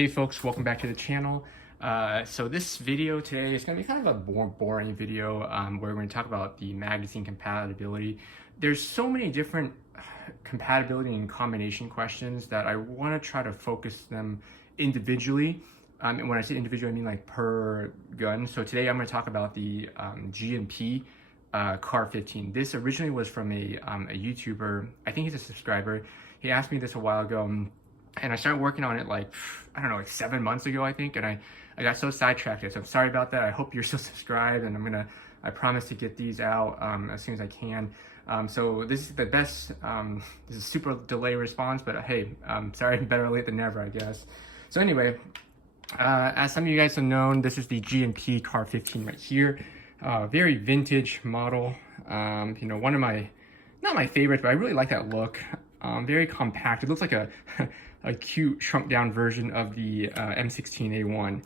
Hey folks, welcome back to the channel. So this video today is going to be kind of a more boring video where we're going to talk about the magazine compatibility. There's so many different compatibility and combination questions that I want to try to focus them individually. And when I say individual, I mean like per gun. So today I'm going to talk about the G&P CAR-15. This originally was from a YouTuber. I think he's a subscriber. He asked me this a while ago. And I started working on it like, I don't know, like 7 months ago, I think. And I got so sidetracked. So I'm sorry about that. I hope you're still subscribed. And I promise to get these out as soon as I can. So this is the best, this is super delay response, but hey, sorry, better late than never, I guess. So anyway, as some of you guys have known, this is the G&P CAR-15 right here. Very vintage model. You know, one of my, not my favorites, but I really like that look. Very compact. It looks like a cute shrunk down version of the M16A1.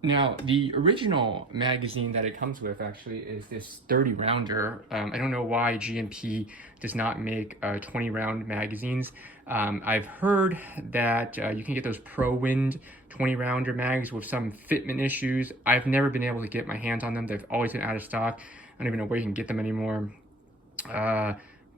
Now, the original magazine that it comes with actually is this 30 rounder. I don't know why G&P does not make 20 round magazines. I've heard that you can get those Pro Wind 20 rounder mags with some fitment issues. I've never been able to get my hands on them. They've always been out of stock. I don't even know where you can get them anymore.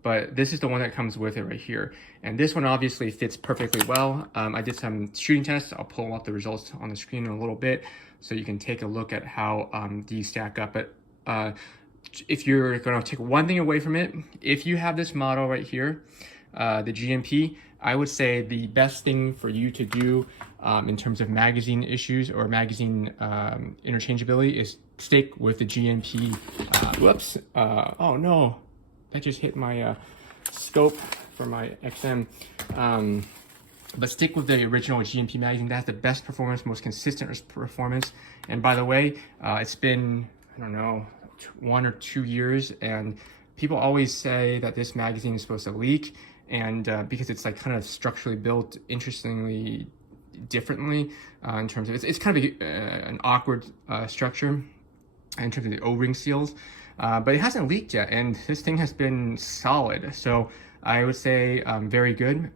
But this is the one that comes with it right here. And this one obviously fits perfectly well. I did some shooting tests. I'll pull up the results on the screen in a little bit so you can take a look at how these stack up. But if you're gonna take one thing away from it, if you have this model right here, the G&P, I would say the best thing for you to do in terms of magazine issues or magazine interchangeability is stick with the G&P. Whoops, oh no. That just hit my scope for my XM. But stick with the original G&P magazine. That's the best performance, most consistent performance. And by the way, it's been, I don't know, 1 or 2 years, and people always say that this magazine is supposed to leak, and because it's like kind of structurally built interestingly differently in terms of, it's kind of an awkward structure in terms of the O-ring seals. But it hasn't leaked yet, and this thing has been solid. So I would say very good.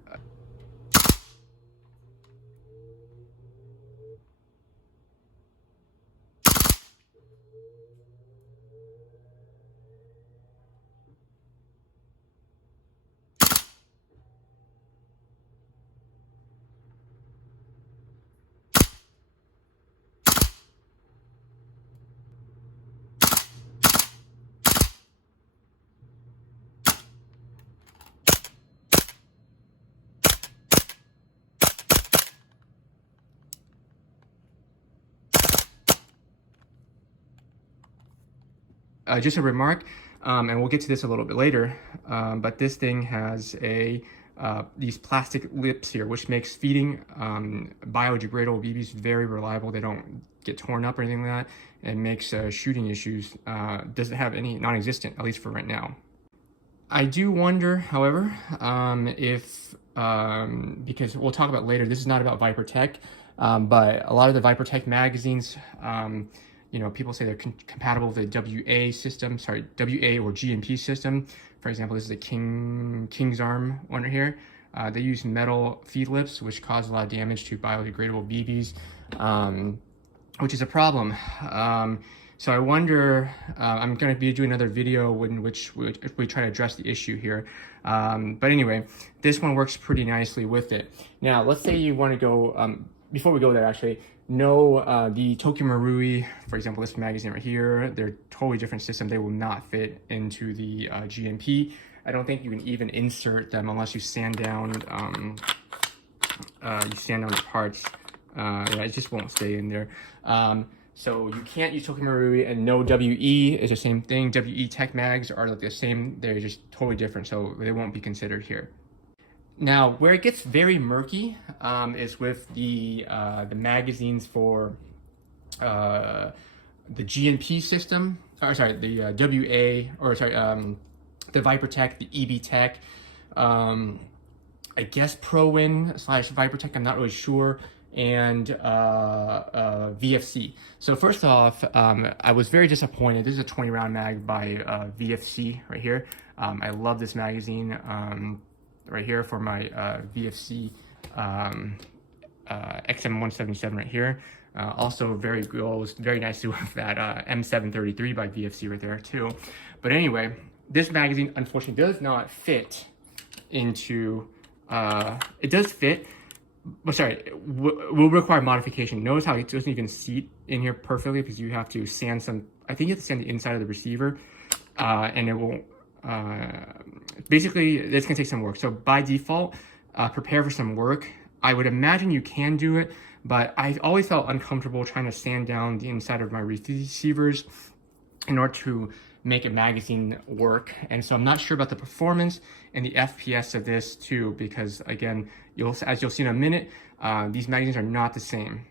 Just a remark, and we'll get to this a little bit later, but this thing has these plastic lips here, which makes feeding biodegradable BBs very reliable. They don't get torn up or anything like that, and makes shooting issues, doesn't have any, non-existent, at least for right now. I do wonder, however, if, because we'll talk about later, this is not about Viper Tech, but a lot of the Viper Tech magazines, you know, people say they're compatible with the WA or G&P system. For example, this is a King's Arm one right here. They use metal feed lips, which cause a lot of damage to biodegradable BBs, which is a problem. So I wonder, I'm going to be doing another video in which we try to address the issue here. But anyway, this one works pretty nicely with it. Now, let's say you want to go, before we go there actually, no, the Tokyo Marui, for example, this magazine right here, they're totally different system. They will not fit into the G&P. I don't think you can even insert them unless you sand down, the parts. Yeah, it just won't stay in there. So you can't use Tokyo Marui, and no WE is the same thing. WE Tech mags are like the same. They're just totally different, so they won't be considered here. Now, where it gets very murky is with the magazines for the G&P system, or sorry, the the Viper Tech, the EB Tech, I guess Pro Win / Viper Tech, I'm not really sure, and VFC. So first off, I was very disappointed. This is a 20 round mag by VFC right here. I love this magazine. Right here for my VFC XM177 right here. Also very goes very nicely with that M733 by VFC right there too. But anyway, this magazine unfortunately does not fit into, it does fit, but sorry, will require modification. Notice how it doesn't even seat in here perfectly because you have to sand some, I think you have to sand the inside of the receiver, and it won't, basically it's gonna take some work. So by default, prepare for some work. I would imagine you can do it, but I always felt uncomfortable trying to sand down the inside of my receivers in order to make a magazine work. And so I'm not sure about the performance and the FPS of this too, because again, as you'll see in a minute, these magazines are not the same.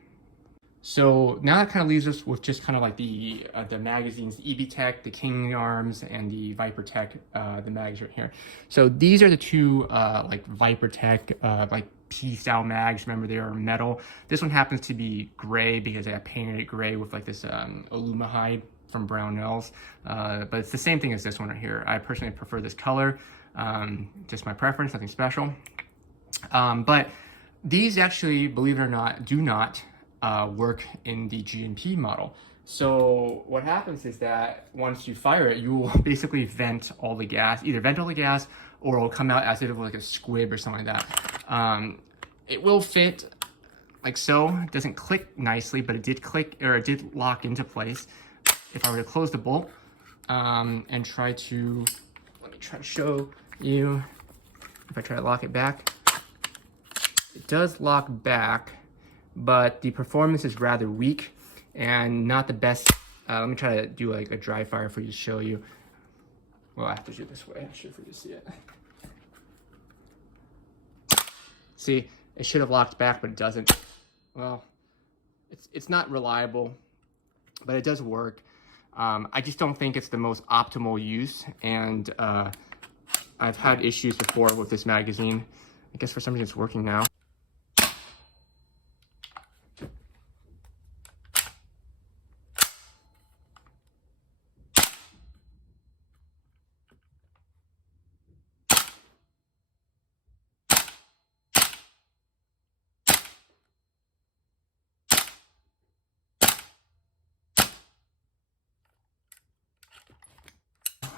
So now that kind of leaves us with just kind of like the magazines, the EB Tech, the King Arms, and the Viper Tech, the mags right here. So these are the two like Viper Tech, like P style mags. Remember, they are metal. This one happens to be gray because I painted it gray with like this Alumahide from Brownells, but it's the same thing as this one right here. I personally prefer this color, just my preference, nothing special. But these actually, believe it or not, do not work in the G&P model. So what happens is that once you fire it, you will basically vent all the gas, either vent all the gas or it'll come out as if it was like a squib or something like that. It will fit like so. It doesn't click nicely, but it did click, or it did lock into place. If I were to close the bolt and try to, let me try to show you, if I try to lock it back, it does lock back, but the performance is rather weak and not the best. Let me try to do like a dry fire for you to show you. Well, I have to do it this way, actually, for you to see it. See, it should have locked back, but it doesn't. Well, it's not reliable, but it does work. I just don't think it's the most optimal use, and I've had issues before with this magazine. I guess for some reason it's working now.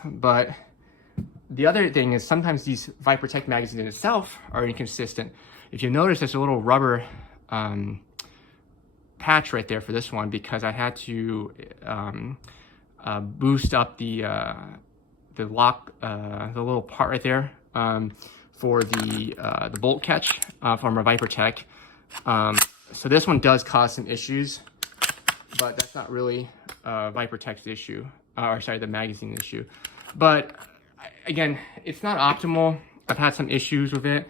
But the other thing is sometimes these Viper Tech magazines in itself are inconsistent. If you notice, there's a little rubber patch right there for this one because I had to boost up the lock, the little part right there for the bolt catch from our Viper Tech. So this one does cause some issues, but that's not really Viper Tech's issue, or sorry, the magazine issue. But again, it's not optimal. I've had some issues with it.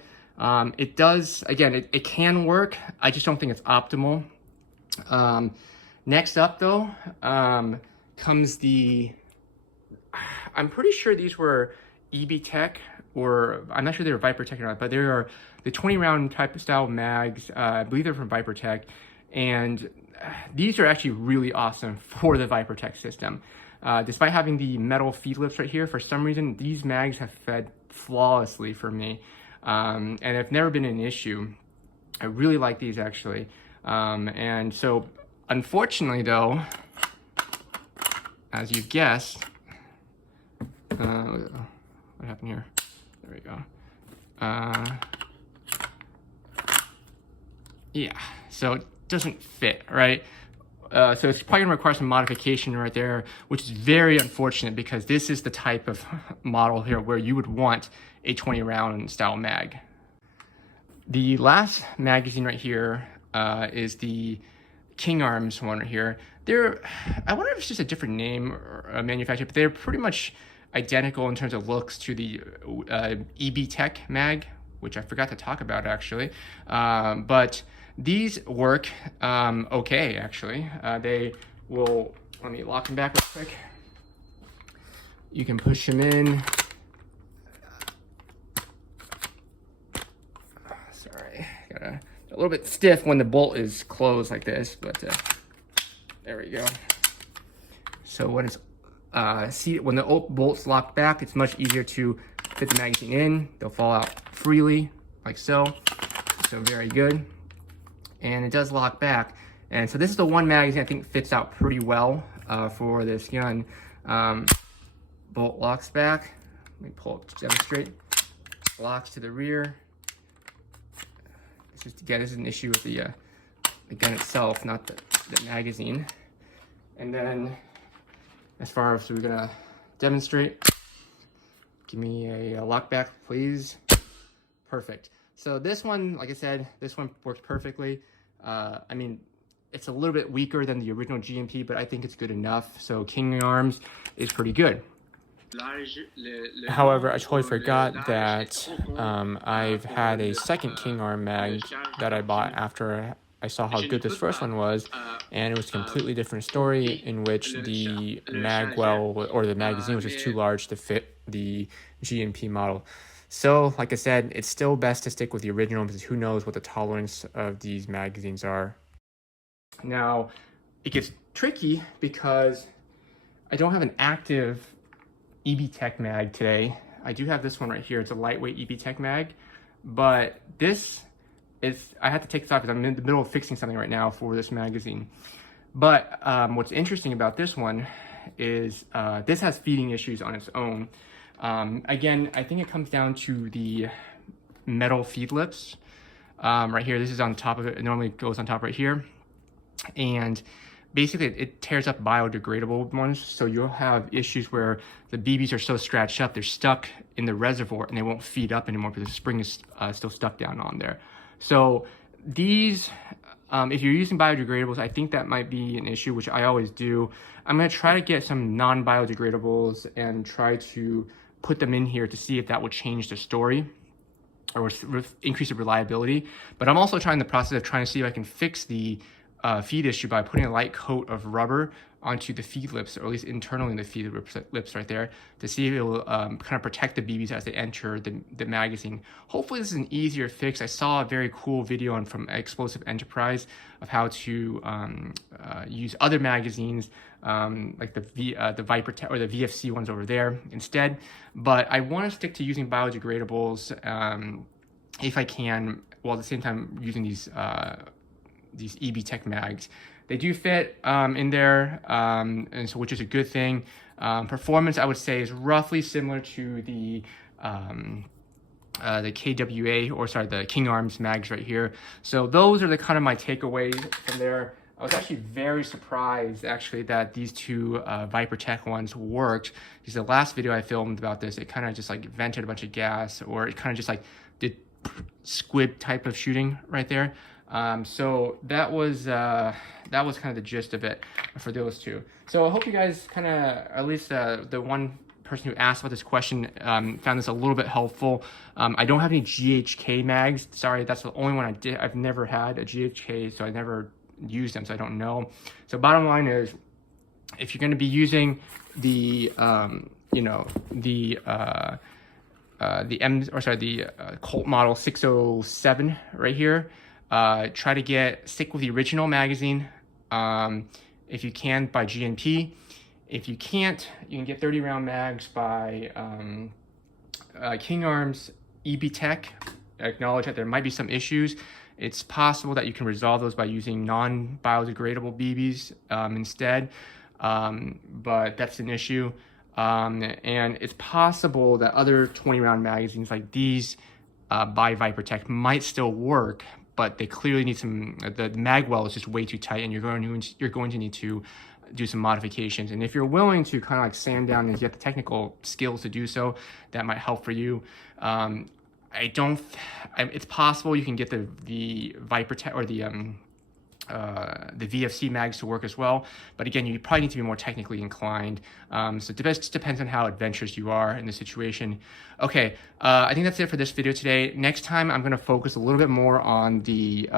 It does, again, it can work. I just don't think it's optimal. Next up though, comes the, I'm pretty sure these were EB Tech, or I'm not sure they were Viper Tech or not, but they are the 20 round type of style mags. I believe they're from Viper Tech, and these are actually really awesome for the Viper Tech system. Despite having the metal feed lips right here, for some reason, these mags have fed flawlessly for me, and have never been an issue. I really like these actually. And so, unfortunately though, as you guessed, what happened here? There we go. Yeah, so it doesn't fit, right? So it's probably gonna require some modification right there, which is very unfortunate because this is the type of model here where you would want a 20 round style mag. The last magazine right here is the King Arms one right here. I wonder if it's just a different name or a manufacturer, but they're pretty much identical in terms of looks to the EB Tech mag, which I forgot to talk about actually. But these work okay, actually. They will, let me lock them back real quick. You can push them in. Sorry, got a little bit stiff when the bolt is closed like this, but there we go. So when it's when the bolt's locked back, it's much easier to fit the magazine in. They'll fall out freely, like so. So very good. and it does lock back. And so this is the one magazine I think fits out pretty well for this gun. Bolt locks back. Let me pull up to demonstrate. Locks to the rear. This is an issue with the gun itself, not the magazine. And then, as far as we're gonna demonstrate, give me a lock back, please. Perfect. So this one, like I said, this one works perfectly. I mean, it's a little bit weaker than the original G&P, but I think it's good enough. So King Arms is pretty good. However, I totally forgot that I've had a second King Arm mag that I bought after I saw how good this first one was, and it was a completely different story in which the mag well, or the magazine, was just too large to fit the G&P model. So, like I said, it's still best to stick with the original because who knows what the tolerance of these magazines are. Now, it gets tricky because I don't have an active EB Tech mag today. I do have this one right here. It's a lightweight EB Tech mag, but this is, I have to take this off because I'm in the middle of fixing something right now for this magazine. But what's interesting about this one is this has feeding issues on its own. Again, I think it comes down to the metal feed lips. Right here, this is on top of it. It normally goes on top right here. And basically it tears up biodegradable ones, so you'll have issues where the BBs are so scratched up, they're stuck in the reservoir and they won't feed up anymore because the spring is still stuck down on there. So these, if you're using biodegradables, I think that might be an issue, which I always do. I'm going to try to get some non-biodegradables and try to put them in here to see if that will change the story or increase the reliability. But I'm also trying the process of trying to see if I can fix the feed issue by putting a light coat of rubber onto the feed lips, or at least internally in the feed lips right there, to see if it will kind of protect the BBs as they enter the magazine. Hopefully this is an easier fix. I saw a very cool video from Explosive Enterprise of how to use other magazines like the Viper or the VFC ones over there instead. But I want to stick to using biodegradables if I can, while at the same time using these EB Tech mags. They do fit in there, and so, which is a good thing. Performance, I would say, is roughly similar to the KWA, or sorry, the King Arms mags right here. So those are the kind of my takeaways from there. I was actually very surprised actually that these two Viper Tech ones worked, because the last video I filmed about this, it kind of just like vented a bunch of gas, or it kind of just like did squib type of shooting right there. So that was kind of the gist of it for those two. So I hope you guys kind of, at least the one person who asked about this question, found this a little bit helpful. I don't have any GHK mags. Sorry, that's the only one I've never had a GHK, so I never used them, so I don't know. So bottom line is, if you're going to be using the Colt model 607 right here, try to stick with the original magazine, if you can, by G&P. If you can't, you can get 30 round mags by King Arms EB Tech. Acknowledge that there might be some issues. It's possible that you can resolve those by using non-biodegradable BBs instead, but that's an issue. And it's possible that other 20 round magazines like these by Viper Tech might still work, but they clearly need some, the mag well is just way too tight, and you're going to need to do some modifications. And if you're willing to kind of like sand down and get the technical skills to do so, that might help for you. It's possible you can get the Viper Tech or the VFC mags to work as well, but again, you probably need to be more technically inclined. So it just depends on how adventurous you are in the situation. Okay, I think that's it for this video today. Next time, I'm going to focus a little bit more on the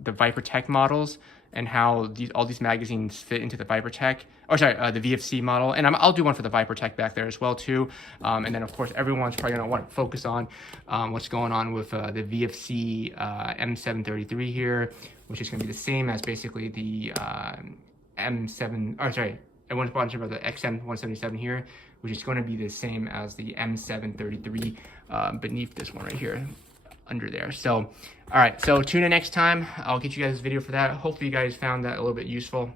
Viper Tech models and how all these magazines fit into the Viper Tech, or sorry, the VFC model. And I'll do one for the Viper Tech back there as well too. And then of course, everyone's probably gonna want to focus on what's going on with the VFC M733 here, which is gonna be the same as basically the M7, or sorry, I want to talk about the XM177 here, which is going to be the same as the M733 beneath this one right here. under there. So, all right, so tune in next time. I'll get you guys a video for that. Hopefully you guys found that a little bit useful.